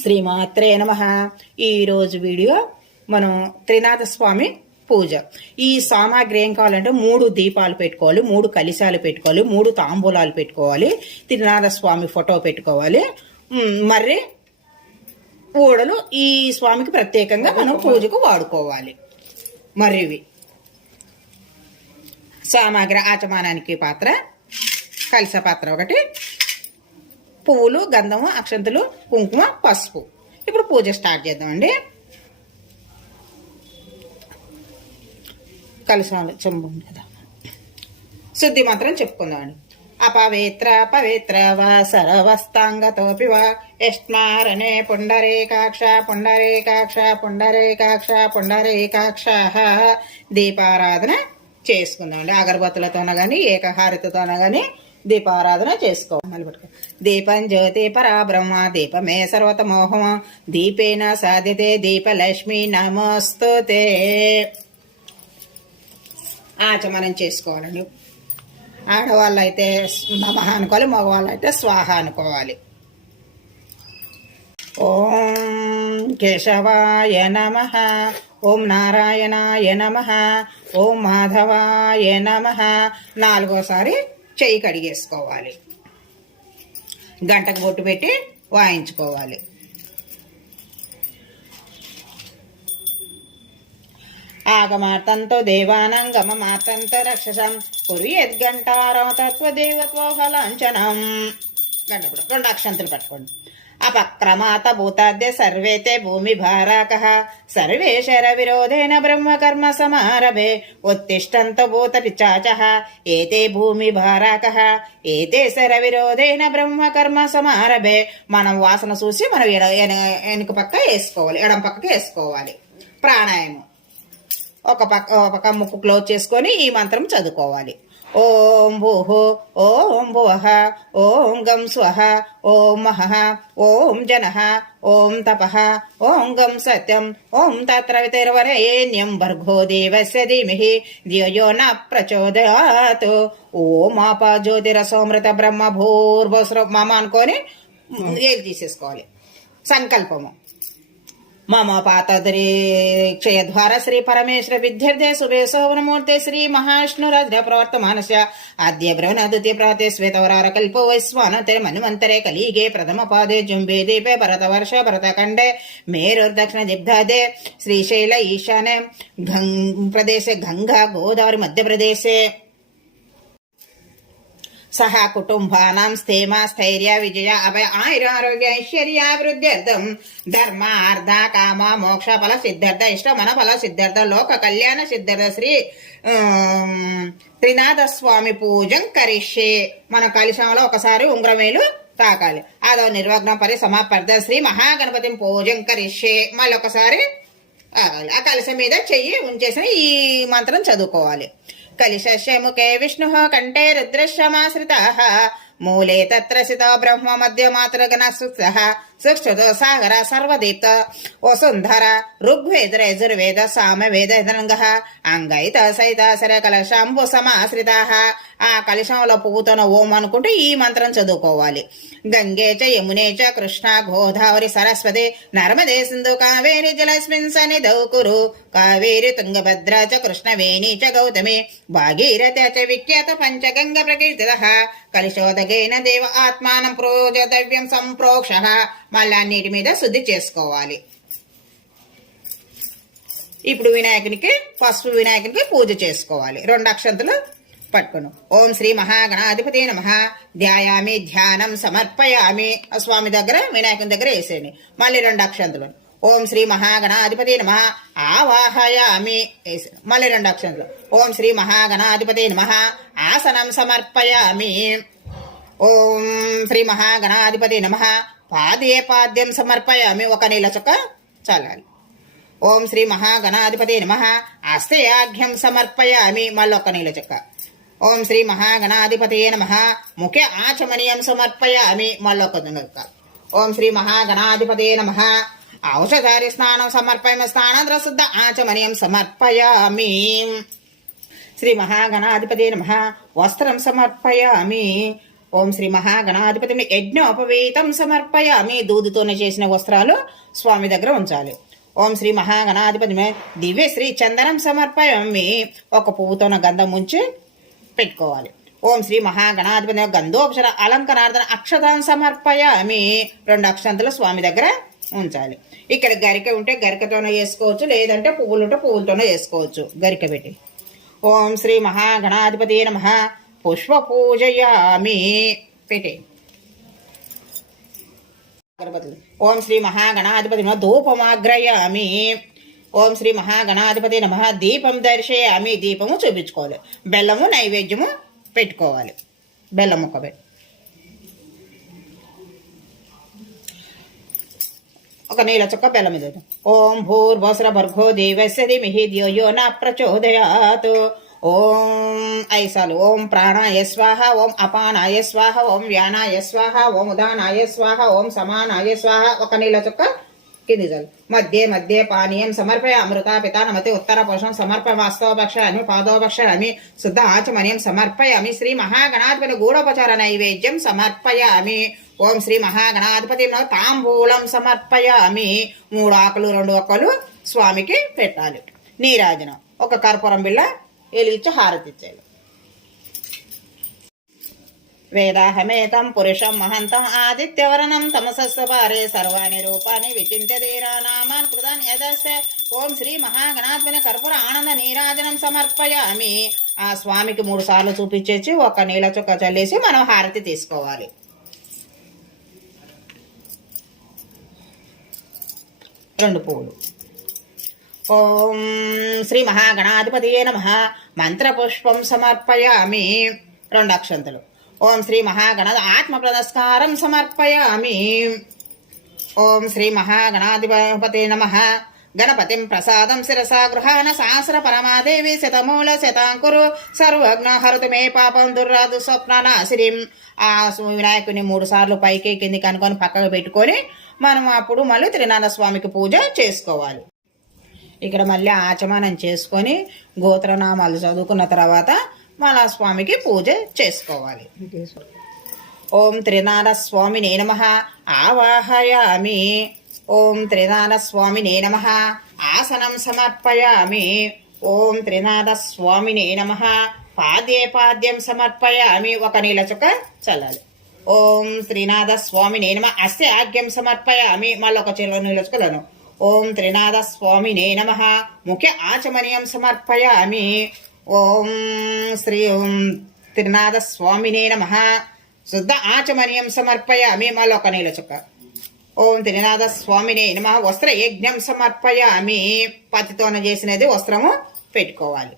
శ్రీమాత్రే నమ. ఈరోజు వీడియో మనం త్రినాథ స్వామి పూజ. ఈ సామాగ్రి ఏం కావాలంటే మూడు దీపాలు పెట్టుకోవాలి మూడు కలిశాలు పెట్టుకోవాలి మూడు తాంబూలాలు పెట్టుకోవాలి త్రినాథ స్వామి ఫోటో పెట్టుకోవాలి. మర్రి మరి ఊడలు ఈ స్వామికి ప్రత్యేకంగా మనం పూజకు వాడుకోవాలి. మర్రివి. సామాగ్రి ఆచమానానికి పాత్ర కలిస పాత్ర ఒకటి. పువ్వులు గంధము అక్షంతలు కుంకుమ పసుపు. ఇప్పుడు పూజ స్టార్ట్ చేద్దామండి. కలిసాలు చెంబు కదా. శుద్ధి మాత్రం చెప్పుకుందామండి. అపవిత్ర పవిత్ర వా సర్వస్తాంగతోపి వా. యస్మారణే పుండరీకాక్ష పుండరీకాక్ష పుండరీకాక్ష పుండరీకాక్ష. దీపారాధన చేసుకుందామండి. అగరబత్తులతోన కానీ ఏకహారతితోన కానీ దీపారాధన చేసుకోవాలి దీపం జ్యోతి పరాబ్రహ్మ దీపమే సర్వతమోహమ దీపేన సాధితే దీపలక్ష్మి నమోస్తుతే. ఆచమనం చేసుకోవాలండి. ఆడవాళ్ళు అయితే నమ అనుకోవాలి మగవాళ్ళు అయితే స్వాహ అనుకోవాలి. ఓం కేశవాయ నమ ఓం నారాయణాయ నమ ఓం మాధవాయ నమ. నాలుగోసారి చెయ్యి కడిగేసుకోవాలి. గంటకు బొట్టు పెట్టి వాయించుకోవాలి. ఆగమాతంతో దేవానం గమమాతంత రక్షసం. కురు యద్గంటారో తత్వదేవత్వఫలాంఛనం గంట రెండు అక్షంతులు పట్టుకోండి. అపక్రమాత భూతాద్య సర్వేతే భూమి భారాక సర్వే శర విరోధేన బ్రహ్మకర్మ సమారభే. ఉత్తిష్టంత భూత పిచాచ. ఏతే భూమి భారాక ఏతే శర విరోధేన బ్రహ్మకర్మ సమారభే. మనం వాసన చూసి మనం ఎడ- ఎన- వెనుక పక్క వేసుకోవాలి. ఎడం పక్కకి వేసుకోవాలి. ప్రాణాయామం. ఒక పక్క ఒక పక్క ముక్కు క్లోజ్ చేసుకొని ఈ మంత్రం చదువుకోవాలి. ఓం భూః ఓం భువః ఓం గం స్వః ఓం మహః ఓం జనః ఓం తపః ఓం గం సత్యం ఓం తత్ర వితర్వరేణ్యం భర్గో దేవస్య ధీమహి ధియో న ప్రచోదయాత్ ఓం ఆప జ్యోతిరసోమృత బ్రహ్మ భూర్భస్ర మమ అనుకొని ఏది తీసేసుకోవాలి సంకల్పము మమ పాతదరి క్షయద్వార శ్రీ పరమేశ్వర విద్యార్థి శుభే శోభనమూర్తి శ్రీ మహావిష్ణురాజ్ర ప్రవర్తమానస్య ఆద్య బ్రహ్మణద్వితీయ ప్రాతే శ్వేతవరార కల్పో వైశ్వానతరే మన్వంతరే కలిగే ప్రథమ పాదే జుంబే దీపే భరత వర్ష భరత ఖండే మేరుర్దక్షిణ దిగ్ధాదే శ్రీశైల ఈశాన్య గంగ్ ప్రదేశే గంగా గోదావరి మధ్యప్రదేశే సహ కుటుంబానాం స్థేమ స్థైర్య విజయ అభయ ఆయురారోగ్య ఐశ్వర్యాభివృద్ధ్యర్థం ధర్మ అర్ధ కామ మోక్ష ఫల సిద్ధార్థ ఇష్టమన ఫల సిద్ధార్థ లోక కళ్యాణ సిద్ధార్థ శ్రీ ఆమ్, త్రినాథ స్వామి పూజం కరిష్యే. మన కలిశంలో ఒకసారి ఉంగరమేలు తాకాలి. అదో నిర్వగ్నం పరి సమాపర్ధ శ్రీ మహాగణపతి పూజం కరిష్యే. మళ్ళీ ఒకసారి ఆగాలి. ఆ కలశం మీద చెయ్యి ఉంచేసిన ఈ మంత్రం చదువుకోవాలి. కలిశస్య ముఖే విష్ణు కంఠే రుద్రశ్రమాశ్రిత మూలే తత్ర సిత బ్రహ్మ మధ్య మాతృగణ సుక్షుతో సాగర సర్వదీప్త వసుంధర ఋగ్వేద యజుర్వేద సామ వేద అంగైత ఆ కలశంలో పువ్వుతోన ఓం అనుకుంటే ఈ మంత్రం చదువుకోవాలి. గంగే చ యమునే చ కృష్ణ గోదావరి సరస్వతి నర్మదే సింధు కావేరి జలస్మిన్ సన్నిధౌ దౌకురు కావేరి తుంగభద్ర చ కృష్ణవేణి చ గౌతమి భాగీరథ చ విఖ్యాత పంచగంగ ప్రకీర్తిత కలిశోదగైన దేవ ఆత్మానం ప్రోజతవ్యం సంప్రోక్ష మళ్ళీ అన్నిటి మీద శుద్ధి చేసుకోవాలి. ఇప్పుడు వినాయకునికి పసుపు వినాయకునికి పూజ చేసుకోవాలి. రెండు అక్షంతలు పట్టుకును. ఓం శ్రీ మహాగణాధిపతి నమ. ధ్యాయామి ధ్యానం సమర్పయామి. స్వామి దగ్గర వినాయకుని దగ్గర వేసేయండి. మళ్ళీ రెండు అక్షంతులు. ఓం శ్రీ మహాగణాధిపతి నమ. ఆవాహయామి. వేసాను మళ్ళీ రెండు అక్షంతులు. ఓం శ్రీ మహాగణాధిపతి నమ. ఆసనం సమర్పయామి. ఓం శ్రీ మహాగణాధిపతి నమ. పాదే పాద్యం సమర్పయామి. ఒక నీళ్ళ చుక్క చల్లాలి. ఓం శ్రీ మహాగణాధిపతి నమ. ఆస్తయాఘ్యం సమర్పయామి. మళ్ళొక్క నీళ్ళ చుక్క. ఓం శ్రీ మహాగణాధిపతి నమ. ముఖ్య ఆచమనీయం సమర్పయామి. మళ్ళొక ఓం శ్రీ మహాగణాధిపతి నమ. ఔషధారి స్నానం సమర్పయామి స్నానంద్ర శుద్ధ ఆచమనీయం సమర్పయామి. శ్రీ మహాగణాధిపతి నమ. వస్త్రం సమర్పయామి. ఓం శ్రీ మహాగణాధిపతి యజ్ఞోపవీతం సమర్పయామి. దూదుతోనే చేసిన వస్త్రాలు స్వామి దగ్గర ఉంచాలి. ఓం శ్రీ మహాగణాధిపతి దివ్య శ్రీ చందనం సమర్పయామి. ఒక పువ్వుతోన గంధం ఉంచి పెట్టుకోవాలి. ఓం శ్రీ మహాగణాధిపతి గంధోక్షర అలంకరార్థన అక్షతాన్ సమర్పయామి. రెండు అక్షంతలు స్వామి దగ్గర ఉంచాలి. ఇక్కడ గరిక ఉంటే గరికతోనే వేసుకోవచ్చు లేదంటే పువ్వులు ఉంటే పువ్వులతోనే వేసుకోవచ్చు. గరిక పెట్టి. ఓం శ్రీ మహాగణాధిపతి నమ. పుష్ప పూజయామి. పెట్టి. ఓం శ్రీ మహాగణాధిపతి ధూపమాగ్రయామి. ఓం శ్రీ మహాగణాధిపతి నమ. దీపం దర్శయామి. దీపము చూపించుకోవాలి. బెల్లము నైవేద్యము పెట్టుకోవాలి. బెల్లం ముక్క పెట్టి ఒక నీళ్ళ చుక్క బెల్లం మీద ఓం భూర్భోసర భర్గో దేవస్య ధిమిహి ధియో యో న ప్రచోదయాత్. ఓం ఐసాలు. ఓం ప్రాణాయ స్వాహ. ఓం అపానాయ స్వాహ. ఓం వ్యానాయ స్వాహ. ఓం ఉదానాయ స్వాహ. ఓం సమానాయ స్వాహ. ఒక నీళ్ళ చుక్క కింది మధ్యే మధ్య మధ్య పానీయం సమర్పయ అమృత పితానమతి ఉత్తరపురుషం సమర్ప పోషం సమర్పయ వాస్తవపక్షామి పాదోపక్షామి శుద్ధ ఆచమనీయం సమర్పయామి శ్రీ మహాగణాధిపతి గూఢోపచార నైవేద్యం సమర్పయామి ఓం శ్రీ మహాగణాధిపతి తాంబూలం సమర్పయామి మూడు ఆకులు రెండు ఒక్కలు స్వామికి పెట్టాలి. నీరాజనం. ఒక కర్పూరం బిళ్ళ వెలిగించి హారతి ఇచ్చేయాలి. వేదాహమేతం పురుషం మహంతం ఆదిత్యవరణం తమసస్వపారే సర్వాణి రూపాన్ని విచింత్య ధీరా నామాన్ కృతాన్ యదస్య ఓం శ్రీ మహాగణాత్మని కర్పూర ఆనంద నీరాజనం సమర్పయామి ఆ స్వామికి మూడు సార్లు చూపించేసి ఒక నీళ్ళ చుక్క చల్లేసి మనం హారతి తీసుకోవాలి. రెండు పూలు. ఓం శ్రీ మహాగణాధిపతియే నమ. మంత్రపుష్పం సమర్పయామి. రెండు అక్షంతలు. ఓం శ్రీ మహాగణ ఆత్మప్రదస్కారం సమర్పయామి. ఓం శ్రీ మహాగణాధిపతే నమ. గణపతిం ప్రసాదం శిరసా గృహాన సహస్ర పరమాదేవి శతమూల శతాంకురు సర్వజ్ఞ హరుతు మే పాపం దుర్రాదు స్వప్న నాశిరిం ఆ వినాయకుని మూడు సార్లు పైకి కింది కనుకొని పక్కకు పెట్టుకొని మనం అప్పుడు మళ్ళీ త్రినాథ స్వామికి పూజ చేసుకోవాలి. ఇక్కడ మళ్ళీ ఆచమానం చేసుకొని గోత్రనామాలు చదువుకున్న తర్వాత మళ్ళా స్వామికి పూజ చేసుకోవాలి. ఓం త్రినాథ స్వామినే నమ. ఆవాహయామి. ఓం త్రినాథ స్వామినే నమ. ఆసనం సమర్పయామి. ఓం త్రినాథస్వామినే నమ. పాద్యే పాద్యం సమర్పయామి. ఒక నీలచుక చల్లాలి. ఓం త్రినాథస్వామినే నమ. అస్య ఆజ్ఞం సమర్పయామి. మళ్ళీ ఒక చెరువు ఓం త్రినాథ స్వామినే నమ. ముఖ్య ఆచమనీయం సమర్పయామి. ఓం శ్రీ ఓం త్రినాథ స్వామినే నమ. శుద్ధ ఆచమనీయం సమర్పయామి మళ్ళీ ఒక చుక్క. ఓం త్రినాథ స్వామినే నమ. వస్త్ర యజ్ఞం సమర్పయామి. పతితోన చేసినది వస్త్రము పెట్టుకోవాలి.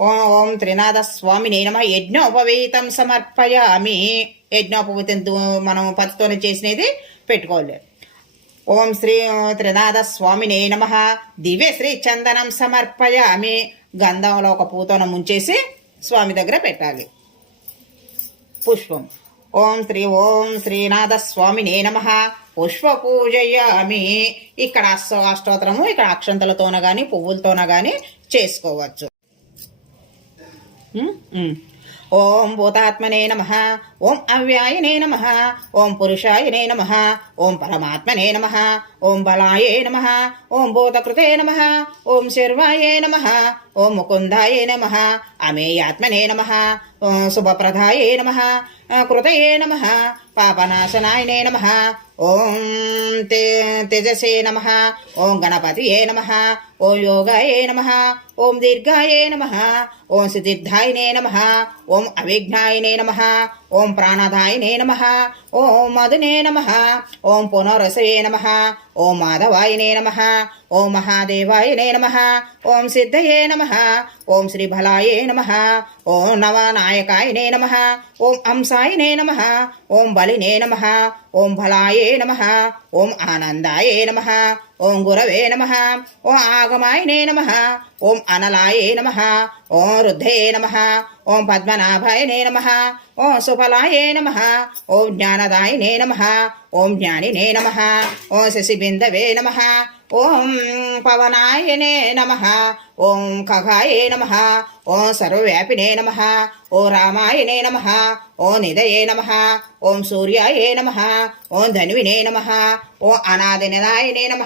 ఓం ఓం త్రినాథ స్వామినే నమ. యజ్ఞోపవీతం సమర్పయామి. యజ్ఞోపవీతం మనం పతితోన చేసినది పెట్టుకోవాలి. ఓం శ్రీ త్రినాథ స్వామినే నమ. దివ్య శ్రీ చందనం సమర్పయామి. గంధంలో ఒక పూతను ముంచేసి స్వామి దగ్గర పెట్టాలి. పుష్పం. ఓం శ్రీ ఓం శ్రీనాథ స్వామినే నమ. పుష్ప పూజయామి. ఇక్కడ అష్టోత్తరము ఇక్కడ అక్షంతలతోన కానీ పువ్వులతోన కానీ చేసుకోవచ్చు. ఓం భూతాత్మనే నమ. ఓం అవ్యాయనే నమ ఓం పురుషాయనే నమ ఓం పరమాత్మనే నమ ఓం బలాయే నమ ఓం భూతకృతే నమ ఓం శర్వాయే నమ ఓం ముకుందాయే నమ అమేయాత్మనే నమ ఓం శుభప్రదాయే నమ కృతయే నమ పాపనాశనాయనే నమ ఓం తేజసే నమ ఓం గణపతియే నమ ఓం యోగాయే నమ ఓం దీర్ఘాయే నమ ఓం సిద్ధిద్ధాయనే నమ ఓం అవిఘ్నాయనే నమ ఓం ప్రాణదాయనే నమ. ఓం మధునే నమ. ఓం పునరసయే నమ. ఓం మాధవాయనే నమ ఓం మహాదేవాయనే నమ ఓం సిద్ధయే నమ ఓం శ్రీఫలాయే నమ ఓం నవనాయకాయనే నమ ఓం అంసాయనే నమ ఓం బలినే నమ ఓం ఫలాయే నమ ఓం ఆనందాయే నమ ఓం గురవే నమ ఓం ఆగమాయనే నమ ఓం అనలాయే నమ ఓం రుద్ధే నమ ఓం పద్మనాభాయనే నమ ఓం సుఫలాయే నమ ఓం జ్ఞానదాయనే నమ ఓం జ్ఞానినే నమ. ఓం శశిబిందవే నమ. ఓం పవనాయనే నమ ఓం ఖగాయే నమ ఓం సర్వవ్యాపినే నమ ఓ రామాయనే నమ ఓ నిదయే నమ ఓం సూర్యాయే నమ ఓం ధనువినే నమ ఓం అనాదినిదాయనే నమ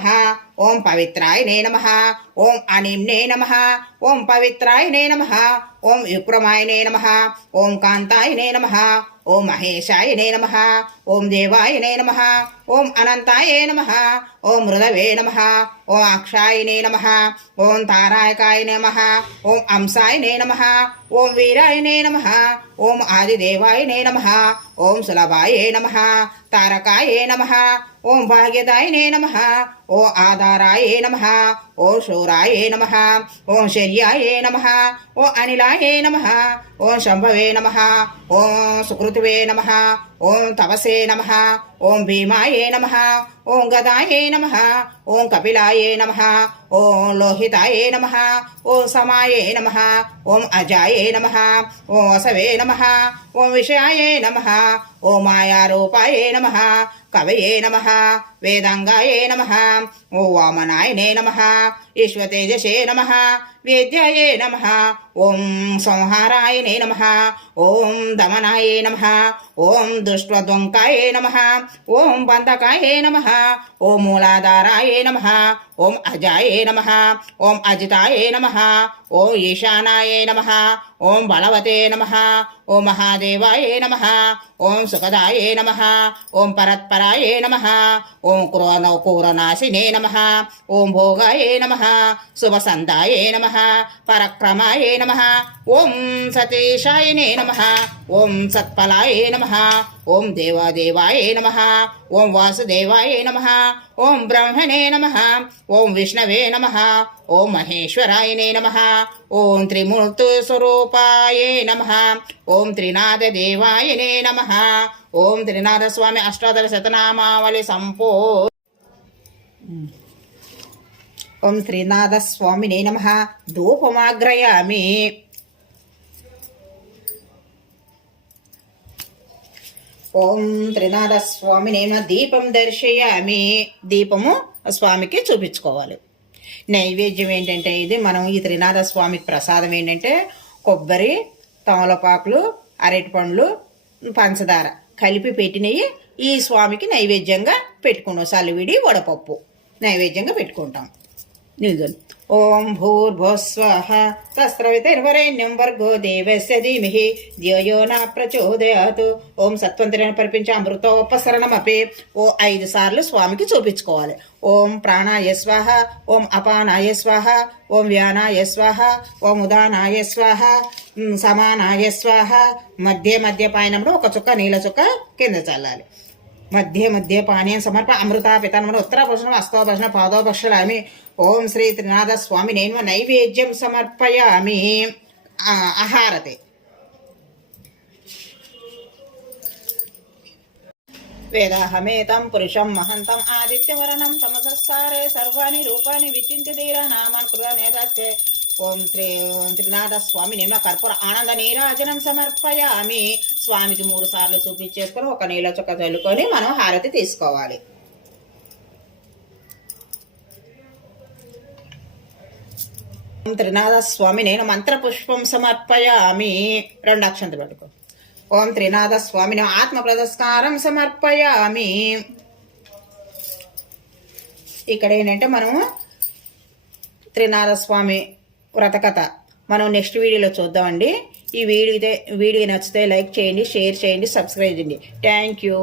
ఓం పవిత్రాయనే నమ ఓం అనిమ్నే నమ ఓం పవిత్రాయనే నమ ఓం విక్రమాయనే నమ ఓం కాంతాయనే నమ ఓం మహేశాయనే నమ ఓం దేవాయనే నమ ఓం అనంతాయే నమ ఓం మృదవే నమ. ఓం అక్షాయనే నమ ఓం తారాయకాయ నమ ఓం అంశాయనే నమ ఓం వీరాయనే నమ ఓం ఆదిదేవాయనే నమ ఓం సులభాయే నమ తారకాయే నమ ఓం భాగ్యదాయనే నమ ఓ ఆధారాయే నమ ఓ శూరాయే నమ ఓం శర్యాయే నమ ఓ అనిలాయే నమ ఓం శంభవే నమ ఓం సుకృతివే నమ ఓం తపసే నమ ఓం భీమాయే నమ ఓం గదాయే నమ ఓం కపిలాయే నమ ఓం లోహితాయే నమ ఓం సమాయే నమ ఓం అజాయే నమ ఓం అసవే నమ ఓం విషయాయే నమ ఓం మాయారూపాయే నమ కవయే నమ వేదాంగాయే నమ ఓ వామనాయనే నమ ఈశ్వతేజసే నమ వేద్యాయే నమ ఓం సంహారాయనే నమ ఓం దమనాయే నమ ఓం దుష్ట్వద్వంకాయే నమ ఓం బంధకాయే నమ ఓం మూలాధారాయే నమ ఓం అజాయే నమ. ఓం అజితాయే నమ. ఓం ఈశానాయే నమ ఓం బలవతే నమ ఓం మహాదేవాయే నమ ఓం సుఖదాయే నమ ఓం పరత్పరాయే నమ ఓం క్రోన కూరనాశినే నమ ఓం భోగాయే నమ శుభసందాయే నమ పరక్రమాయే నమ ఓం సతీశాయనే నమ ఓం సత్ఫలాయే నమ ఓం దేవాదేవాయ నమ ఓం వాసుదేవాయ నమ ఓం బ్రహ్మణే నమ ఓం విష్ణవే నమ ఓం మహేశ్వరాయనే నమ. ఓం త్రిమూర్తి స్వరూపాయే నమ. ఓం త్రినాథదేవాయనే నమ. ఓం త్రినాథ స్వామి అష్టాదశ శతనామావళి సంపో ఓం శ్రీనాథ నమ. ధూపమాగ్రయామి. ఓం త్రినాథస్వామినేమ దీపం దర్శయామి. దీపము స్వామికి చూపించుకోవాలి. నైవేద్యం ఏంటంటే ఇది? మనం ఈ త్రినాథ స్వామికి ప్రసాదం ఏంటంటే కొబ్బరి తమలపాకులు అరటి పండ్లు పంచదార కలిపి పెట్టినవి ఈ స్వామికి నైవేద్యంగా పెట్టుకున్నాం. సలివిడి వడపప్పు నైవేద్యంగా పెట్టుకుంటాం. నిజం ఓం భూర్భువస్వః తస్రవితర్వరేణ్యం వర్గో దేవస్య ధీమిహి. ధియో నా ప్రచోదయాతు. ఓం సత్వంతిని పరిపించే అమృతోపసరణమపి. ఓ ఐదు సార్లు స్వామికి చూపించుకోవాలి. ఓం ప్రాణాయ స్వాహ. ఓం అపానాయ స్వాహ. ఓం వ్యానాయ స్వాహ. ఓం ఉదానాయ స్వాహ. సమానాయ స్వాహ. మధ్య మధ్య పాయనంలో ఒక చుక్క నీల చుక్క కింద చల్లాలి. మధ్య మధ్య పానీయం సమర్ప అమృత పితానమున ఉత్తరభూషణం అస్తోభూషణ పాదోభక్షలామి ఓం శ్రీ త్రినాథ స్వామి నేను నైవేద్యం సమర్పయామి ఆ, వేదాహమేతం పురుషం మహంతం ఆదిత్యవరణం తమసస్సారే సర్వాణి రూపాన్ని విచింత్య ధీర నామాన్ కృత నేదాస్తే ఓం శ్రీ ఓం త్రినాథ స్వామి నేను కర్పూర ఆనంద నీరాజనం సమర్పయామి. స్వామికి మూడు సార్లు చూపించేసుకొని ఒక నీళ్ళ చుక్క చల్లుకొని మనం హారతి తీసుకోవాలి. ఓం త్రినాథ స్వామి నేను మంత్రపుష్పం సమర్పయామి. రెండు అక్షంతలు పట్టుకో. ఓం త్రినాథ స్వామిని ఆత్మ ప్రదస్కారం సమర్పయామి. ఇక్కడ ఏంటంటే మనము త్రినాథ స్వామి వ్రతకథ. మనం నెక్స్ట్ వీడియోలో చూద్దామండి. ఈ వీడియో వీడియో నచ్చితే లైక్ చేయండి షేర్ చేయండి సబ్స్క్రైబ్ చేయండి. Thank you